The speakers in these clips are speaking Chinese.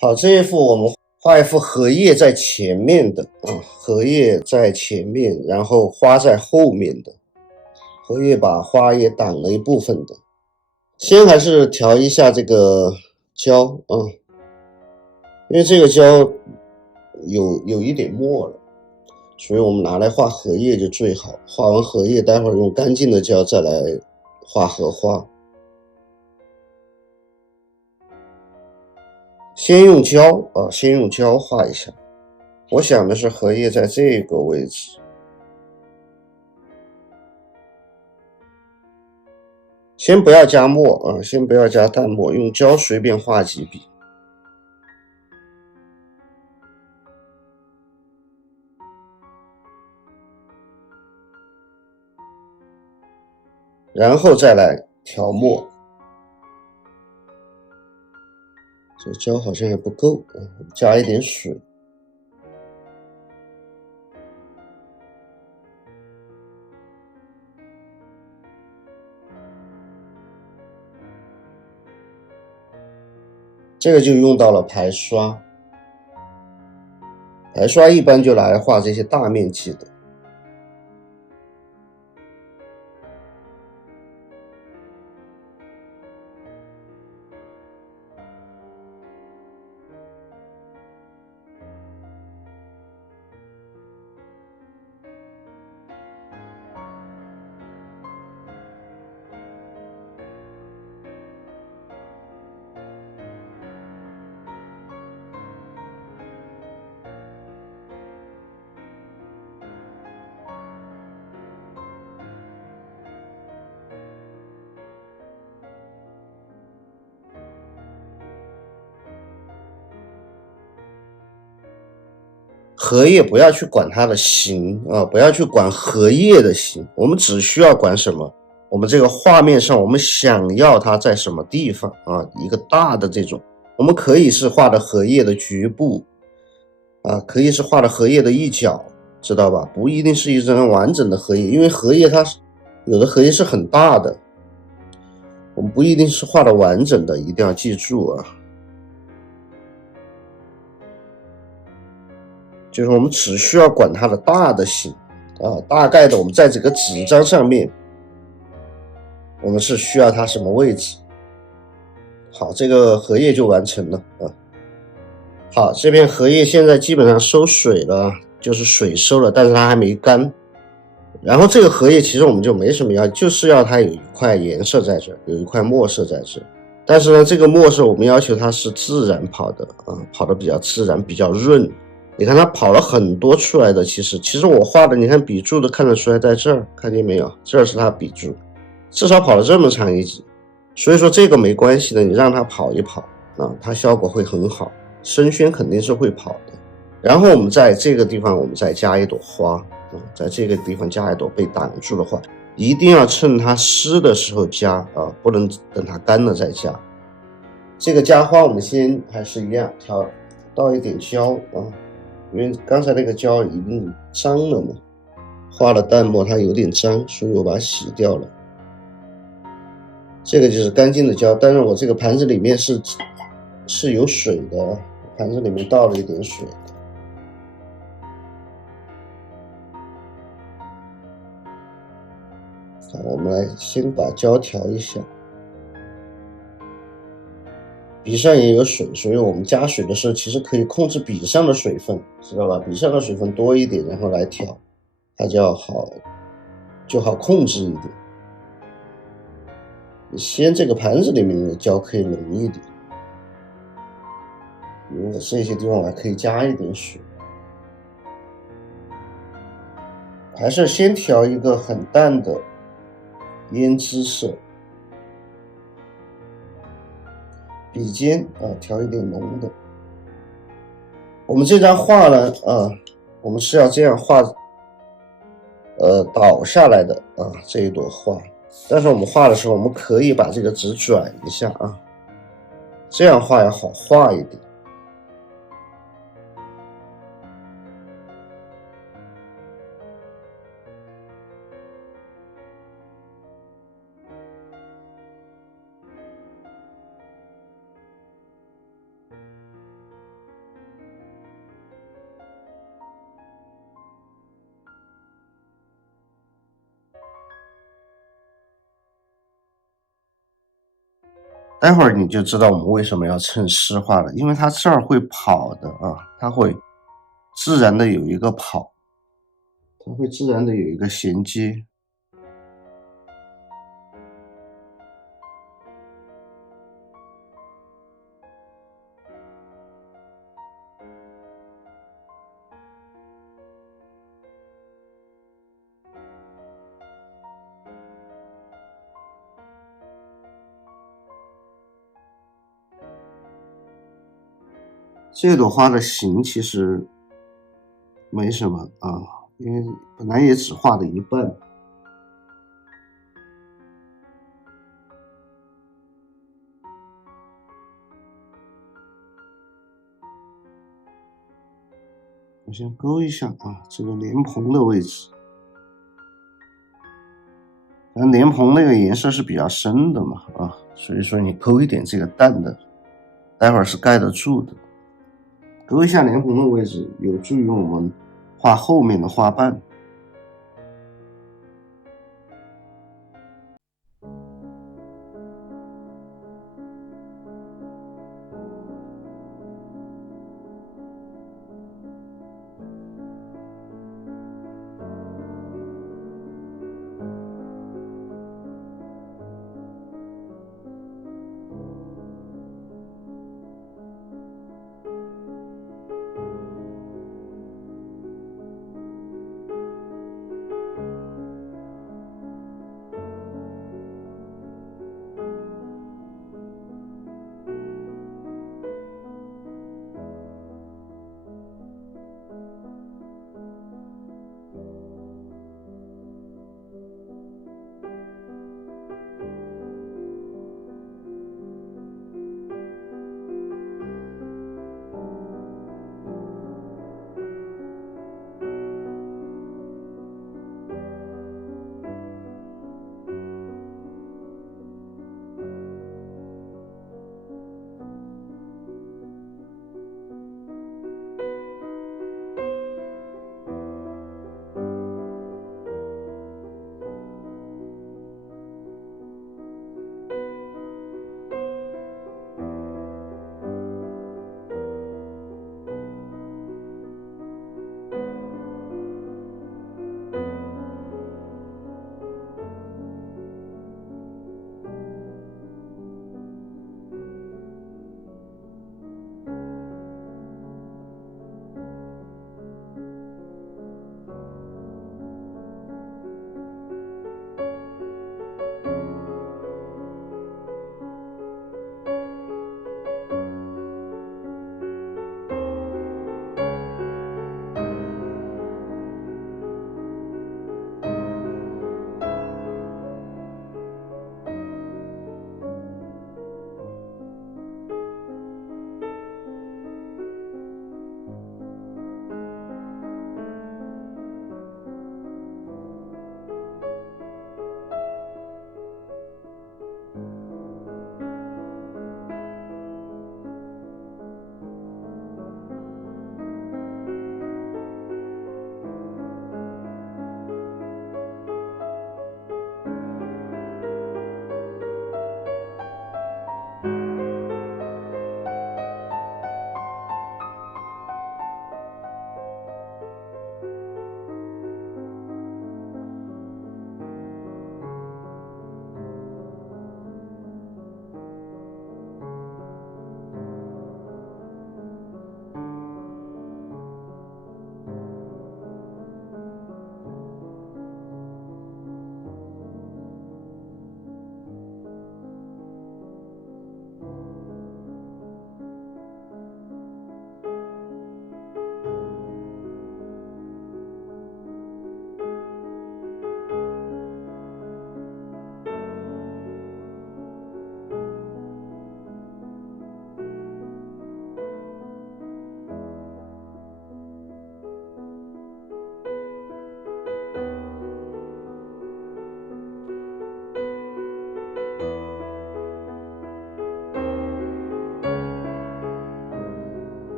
好，这一幅我们画一幅荷叶在前面的荷叶在前面，然后花在后面的，荷叶把花也挡了一部分的。先还是调一下这个胶因为这个胶有一点墨了，所以我们拿来画荷叶就最好。画完荷叶，待会儿用干净的胶再来画荷花。先用胶画一下。我想的是荷叶在这个位置，先不要加墨先不要加淡墨，用胶随便画几笔。然后再来调墨。这胶好像还不够加一点水。这个就用到了排刷，排刷一般就拿来画这些大面积的。荷叶不要去管它的形不要去管荷叶的形，我们只需要管什么？我们这个画面上我们想要它在什么地方一个大的这种，我们可以是画的荷叶的局部可以是画的荷叶的一角，知道吧？不一定是一张完整的荷叶，因为荷叶它有的荷叶是很大的，我们不一定是画的完整的，一定要记住就是我们只需要管它的大的形大概的我们在这个纸张上面，我们是需要它什么位置。好，这个荷叶就完成了好，这片荷叶现在基本上收水了，就是水收了，但是它还没干。然后这个荷叶其实我们就没什么要，就是要它有一块颜色在这儿，有一块墨色在这儿。但是呢，这个墨色我们要求它是自然跑的跑得比较自然，比较润。你看它跑了很多出来的，其实我画的，你看笔触都看得出来，在这儿看见没有？这是它笔触，至少跑了这么长一截。所以说这个没关系的，你让它跑一跑它效果会很好，生宣肯定是会跑的。然后我们在这个地方我们再加一朵花在这个地方加一朵被挡住的花，一定要趁它湿的时候加不能等它干了再加。这个加花我们先还是一样倒一点胶因为刚才那个胶已经脏了嘛，画了淡墨它有点脏，所以我把它洗掉了。这个就是干净的胶，但是我这个盘子里面是有水的，盘子里面倒了一点水。好，我们来先把胶调一下。笔上也有水，所以我们加水的时候其实可以控制笔上的水分，知道吧？笔上的水分多一点，然后来调，它就好控制一点。先这个盘子里面的胶可以浓一点，因为这些地方我还可以加一点水。还是先调一个很淡的胭脂色，笔尖调一点浓的。我们这张画呢我们是要这样画倒下来的这一朵花，但是我们画的时候我们可以把这个纸转一下这样画要好画一点。待会儿你就知道我们为什么要衬湿画了，因为它这儿会跑的啊，它会自然的有一个跑，它会自然的有一个衔接。这朵花的形其实没什么啊，因为本来也只画了一半。我先勾一下啊，这个莲蓬的位置。莲蓬那个颜色是比较深的嘛，啊，所以说你勾一点这个淡的，待会儿是盖得住的。勾一下莲蓬的位置，有助于我们画后面的花瓣。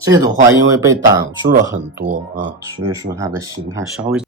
这朵花因为被挡住了很多啊，所以说它的形态稍微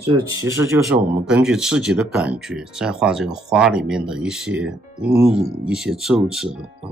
这其实就是我们根据自己的感觉，在画这个花里面的一些阴影、一些皱褶啊。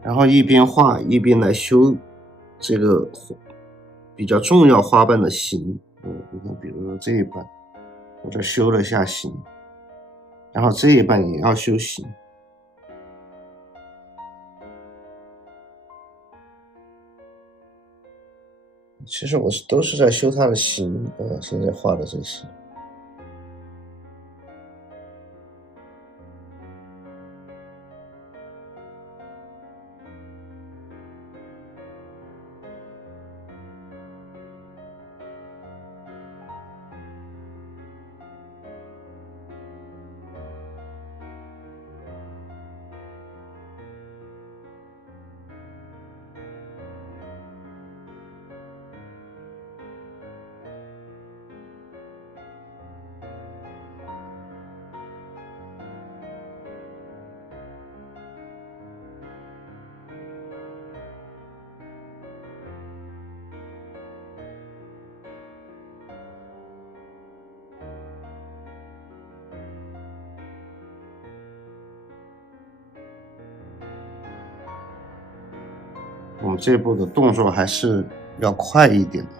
然后一边画一边来修这个比较重要花瓣的形。你看，比如说这一瓣，我这修了下形，然后这一瓣也要修形。其实我都是在修它的形，现在画的这些。我们这步的动作还是要快一点的，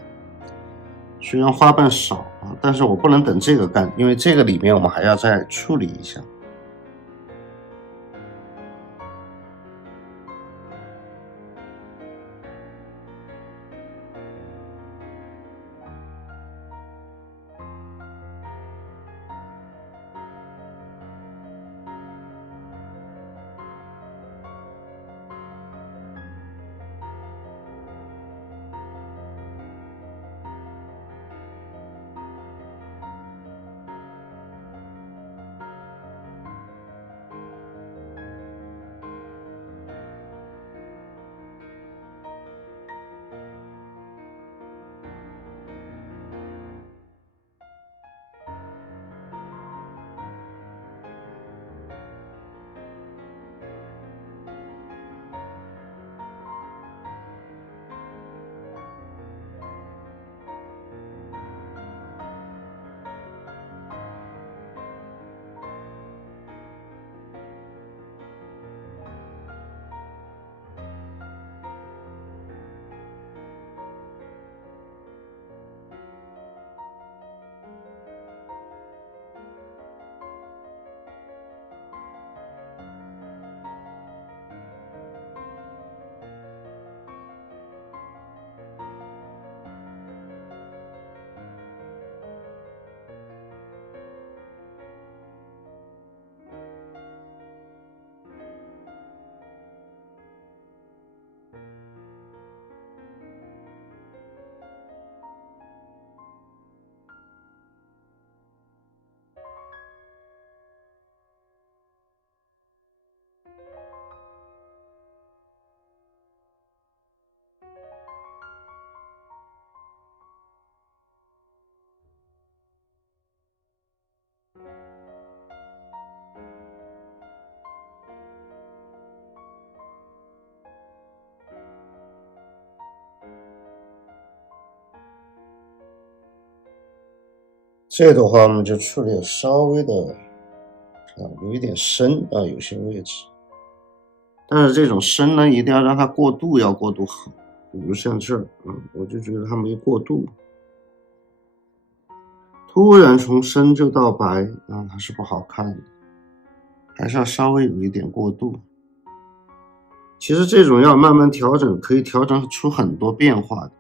虽然花瓣少啊，但是我不能等这个干，因为这个里面我们还要再处理一下。这朵花我们就处理稍微的有一点深啊，有些位置。但是这种深呢，一定要让它过渡，要过渡好。比如像这儿，我就觉得它没过渡，突然从深就到白，它是不好看的，还是要稍微有一点过渡。其实这种要慢慢调整，可以调整出很多变化的。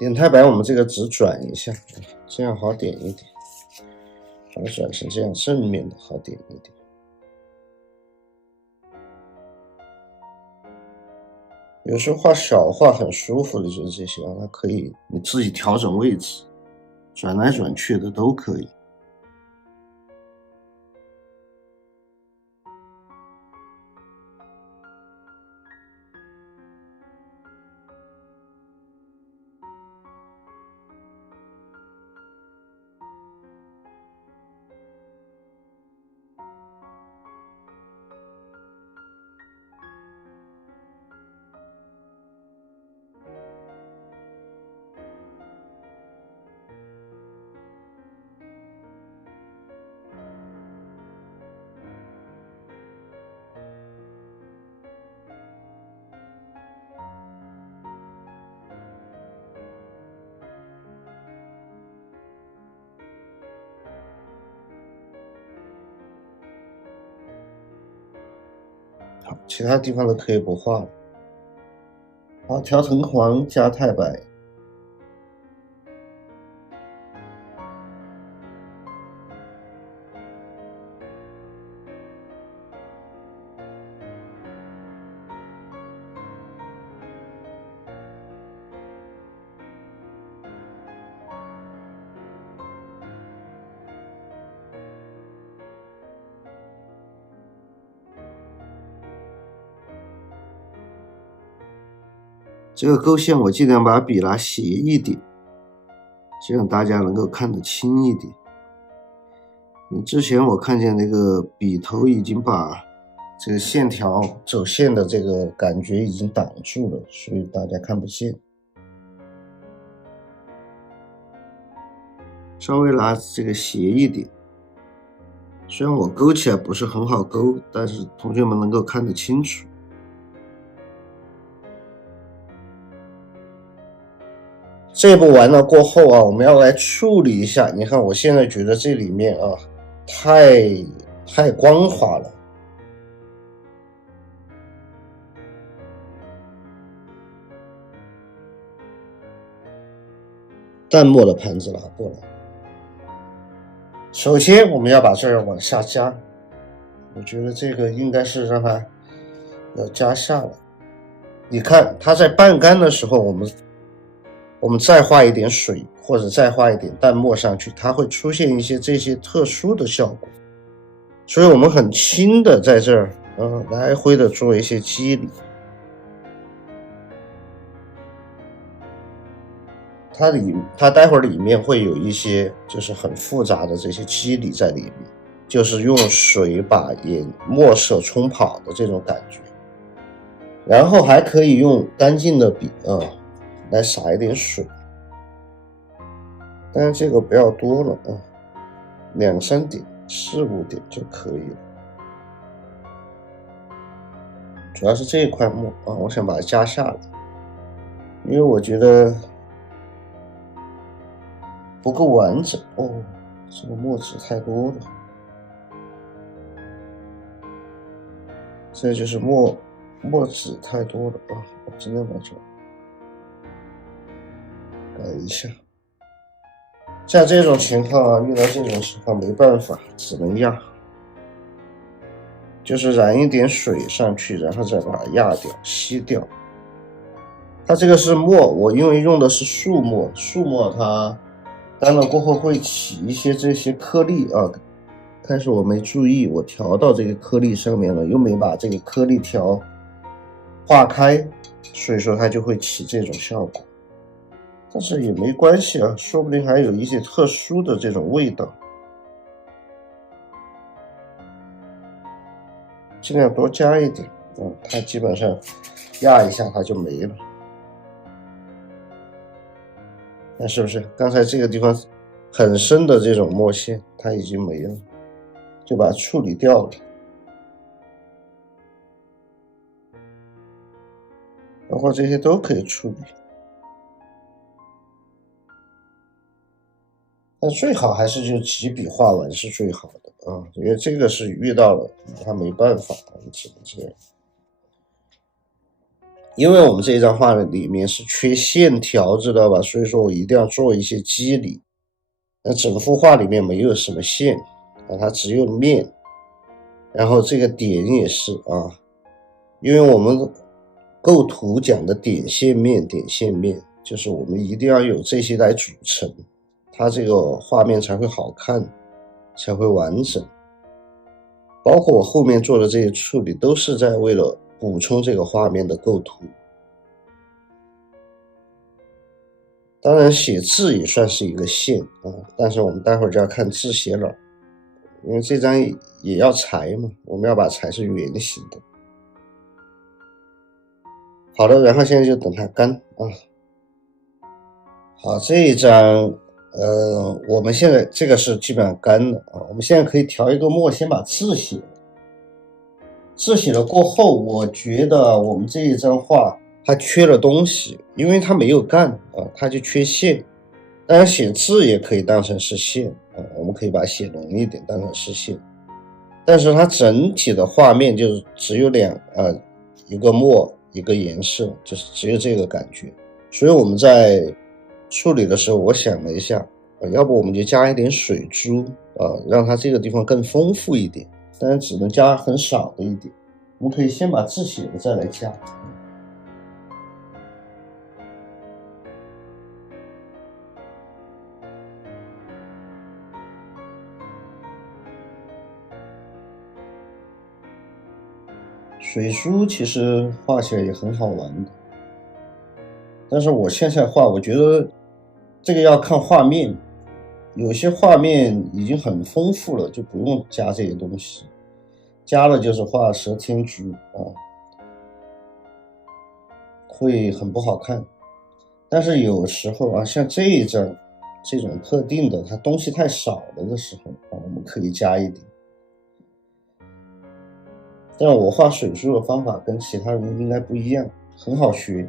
点太白，我们这个纸转一下，这样好点一点，把它转成这样正面的好点一点。有时候画小画很舒服的就是这些啊，它可以你自己调整位置，转来转去的都可以。好，其他地方都可以不画了。好，调藤黄加太白。这个勾线我尽量把笔拿斜一点，这样大家能够看得清一点。之前我看见那个笔头已经把这个线条走线的这个感觉已经挡住了，所以大家看不见。稍微拿这个斜一点，虽然我勾起来不是很好勾，但是同学们能够看得清楚。这步完了过后啊，我们要来处理一下。你看我现在觉得这里面啊太光滑了，淡墨的盘子拿过来。首先我们要把这儿往下加，我觉得这个应该是让它要加下来。你看它在半干的时候，我们再画一点水或者再画一点淡墨上去，它会出现一些这些特殊的效果。所以我们很轻的在这儿来回的做一些肌理。它待会儿里面会有一些就是很复杂的这些肌理在里面，就是用水把墨色冲跑的这种感觉。然后还可以用干净的笔来撒一点水，但是这个不要多了2、3点、4、5点就可以了。主要是这一块墨我想把它加下来，因为我觉得不够完整这个墨纸太多了。这就是墨纸太多了我尽量把这改一下。像这种情况遇到这种情况没办法，只能压，就是染一点水上去，然后再把它压掉、吸掉。它这个是墨，我因为用的是树墨，树墨它干了过后会起一些这些颗粒但是我没注意，我调到这个颗粒上面了，又没把这个颗粒条化开，所以说它就会起这种效果。但是也没关系说不定还有一些特殊的这种味道。尽量多加一点它基本上压一下它就没了。那是不是刚才这个地方很深的这种墨线它已经没了，就把它处理掉了。包括这些都可以处理，但最好还是就几笔画完是最好的因为这个是遇到了它没办法，只能这样。因为我们这一张画里面是缺线条，知道吧？所以说我一定要做一些肌理。那整幅画里面没有什么线啊，它只有面，然后这个点也是啊，因为我们构图讲的点线面，点线面就是我们一定要有这些来组成，它这个画面才会好看，才会完整。包括我后面做的这些处理，都是在为了补充这个画面的构图。当然写字也算是一个线啊，但是我们待会儿就要看字写哪儿，因为这张也要裁嘛，我们要把裁是圆形的。好的，然后现在就等它干啊。好，这一张我们现在这个是基本上干了啊，我们现在可以调一个墨，先把字写了。字写了过后，我觉得我们这一张画它缺了东西，因为它没有干啊，它就缺线。当然写字也可以当成是线啊，我们可以把它写浓一点当成是线，但是它整体的画面就是只有一个墨一个颜色，就是只有这个感觉。所以我们在处理的时候，我想了一下，要不我们就加一点水珠啊，让它这个地方更丰富一点，当然只能加很少的一点。我们可以先把字写了再来加。水珠其实画起来也很好玩的，但是我现在画，我觉得这个要看画面，有些画面已经很丰富了，就不用加这些东西，加了就是画蛇添足啊，会很不好看。但是有时候啊，像这一张这种特定的，它东西太少了的时候啊，我们可以加一点。但我画水珠的方法跟其他人应该不一样，很好学，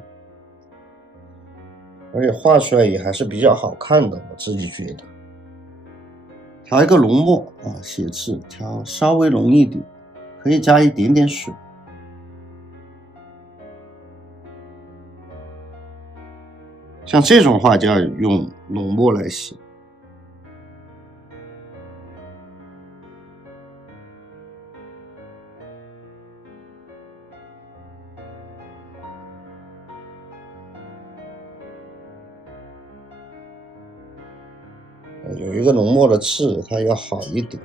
而且画出来也还是比较好看的，我自己觉得。调一个浓墨啊，写字调稍微浓一点，可以加一点点水。像这种画就要用浓墨来写。有一个浓墨的字它要好一点，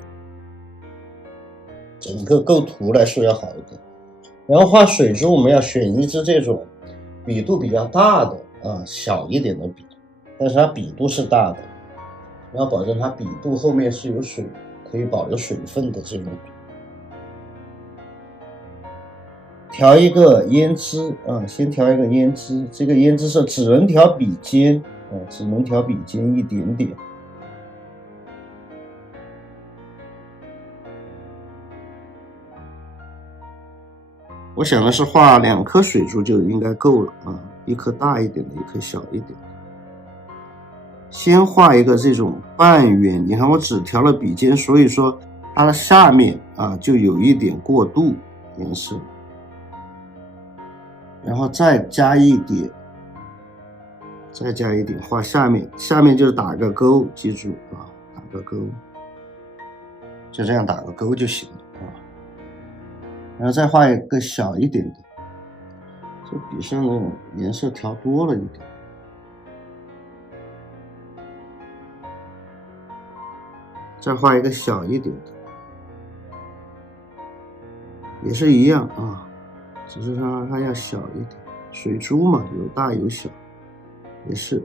整个构图来说要好一点。然后画水珠，我们要选一支这种笔度比较大的啊，小一点的笔，但是它笔度是大的，要保证它笔度后面是有水，可以保留水分的这种笔。调一个胭脂啊，先调一个胭脂，这个胭脂是只能调笔尖啊，只能调笔尖一点点。我想的是画2颗水珠就应该够了啊，一颗大一点的，一颗小一点的。先画一个这种半圆，你看我只调了笔尖，所以说它的下面啊就有一点过渡颜色，然后再加一点，画下面，下面就是打个勾，记住啊，打个勾，就这样打个勾就行了啊。然后再画一个小一点的，这笔上的颜色调多了一点。再画一个小一点的，也是一样啊，只是它要小一点。水珠嘛，有大有小，也是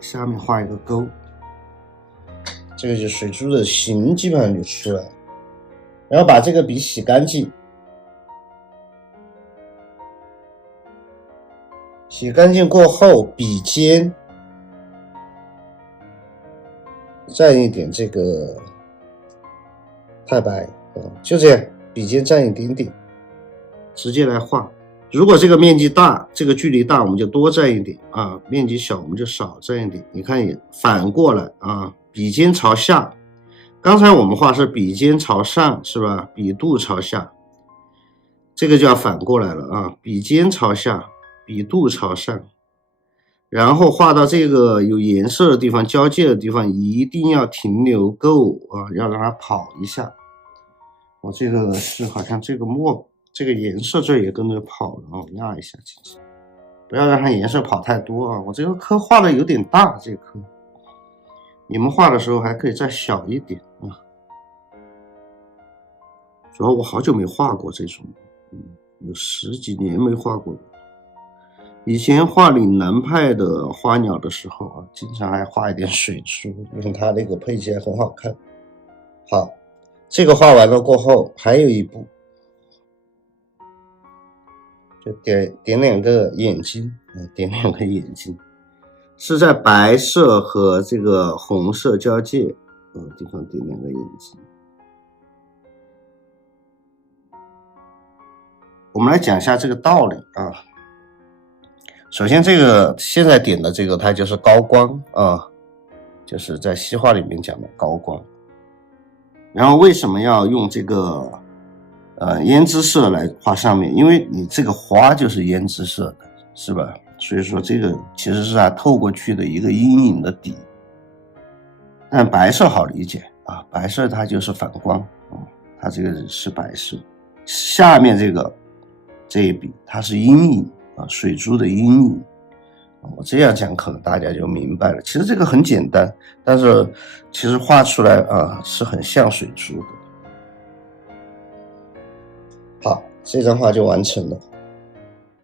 下面画一个勾，这个就水珠的形基本上就出来了。然后把这个笔洗干净。洗干净过后，笔尖蘸一点这个太白就这样，笔尖蘸一点点，直接来画。如果这个面积大，这个距离大，我们就多蘸一点啊；面积小，我们就少蘸一点。你看也反过来啊，笔尖朝下。刚才我们画是笔尖朝上，是吧？笔肚朝下，这个就要反过来了啊，笔尖朝下。笔肚朝上，然后画到这个有颜色的地方，交界的地方一定要停留够啊，要让它跑一下。我这个是好像这个这个颜色这也跟着跑了啊，压一下进去，不要让它颜色跑太多啊。我这个颗画的有点大，这颗你们画的时候还可以再小一点啊。主要我好久没画过这种，有10几年没画过了。以前画岭南派的花鸟的时候啊，经常还画一点水珠，因为它那个配件很好看。好，这个画完了过后，还有一步，就点2个眼睛，点2个眼睛，是在白色和这个红色交界地方点2个眼睛。我们来讲一下这个道理啊。首先这个现在点的这个它就是高光啊，就是在西画里面讲的高光。然后为什么要用这个胭脂色来画上面？因为你这个花就是胭脂色的，是吧？所以说这个其实是它透过去的一个阴影的底。但白色好理解啊，白色它就是反光它这个是白色。下面这一笔它是阴影水珠的阴影。我这样讲可能大家就明白了。其实这个很简单，但是其实画出来是很像水珠的。好，这张画就完成了。